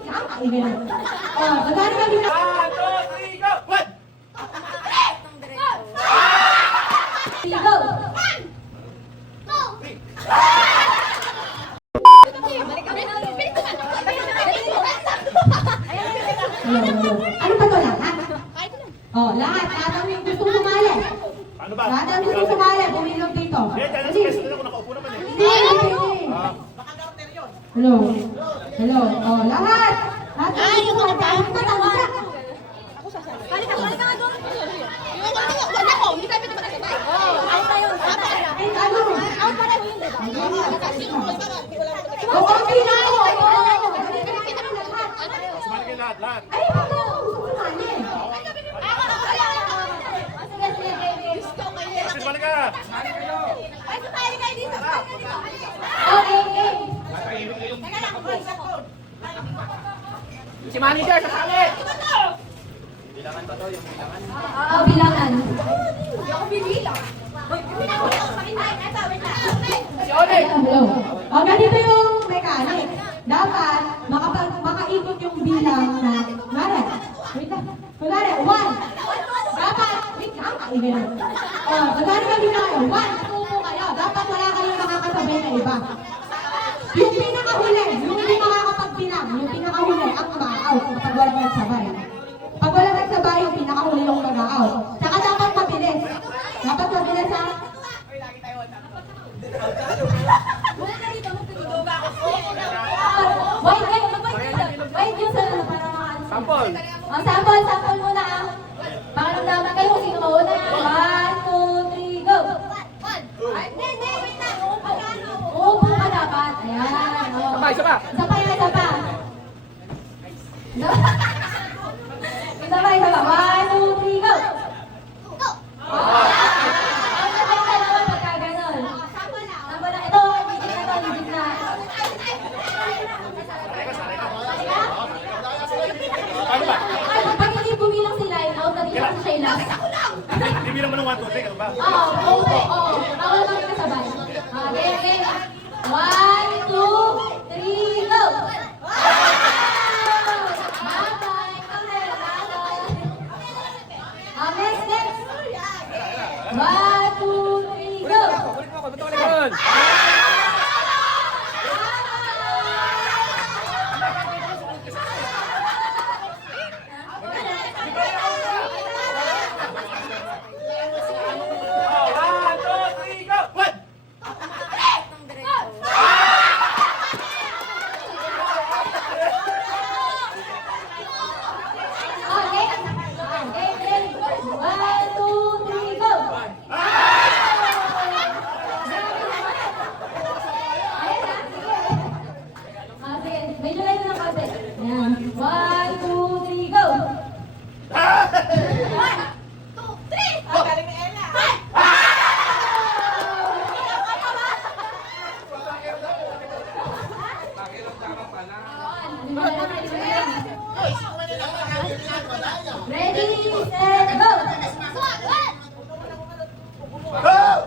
Oh, magkano kami na? 1, 2, 3, go! 1! Go! Ano pa to lahat? Oh, lahat. Lahat ang gusto sumali. Ano ba? Lahat ang gusto sumali. Bumilog dito. Eh, dyan ang stress na ako nakaupo naman eh. Hindi. Hello. Hello. Oh, lahat. Lahat ang gusto sumali. Ano pa tawag ka? Balik ka nga doon. Wala ko, hindi tayo pwede magkasabay. Out na yun. Eh, ano? Out pa rin yun, di ba? Oh, okay na ako. Sumali kayo lahat. Ay, wala. Gusto sumali. Kasi balik ka! Ay, sumali kayo dito. Okay, okay. Si manager, sasali! Oh, bilangan. Si Ole! Hello. Oh, ganito yung mechanic. Dapat makaikot yung bilang na, kunwari, 1. Dapat, wait lang, ganun. Oh, magkano kami na kayo? 1, 2 kayo. Dapat wala kayong makakasabay na iba. Yung pinakahuli, yung hindi makakapagbilang, yung pinakahuli, ang ma-out kapag wala nagsabay. Pag wala nagsabay, yung pinakahuli yung mag-out. Saka dapat mabilis. Dapat mabilis ha. Wait yung sa para makaano. Sample! Ang sample muna ah. Pakiramdaman kayo kung sino mauna. 1, 2, 3, go! Uupo ka dapat. Ayan. Oh. Isa pa! Isa pa yan, isa pa. Isa pa. 1, 2, 3, go! Ang maganda naman pagka ganun. Sample lang. Ito, legit na. Paano ba? Ay, pag hindi bumilang sila, out na dito sa Sheila. Hindi mo naman ng 1, 2, 3, ano ba? Oo. Bawal kami kasabay. Okay. 1, 2, 3, go! Bye-bye. Next. 1, 2, 3, go! Kulit mo ako, ba't ako nagkaroon? Okay. 1, 2, 3, go! Sige. Medyo layo ng kasi. Ayan. 1, 2, 3, go! Ready, set, go! Go!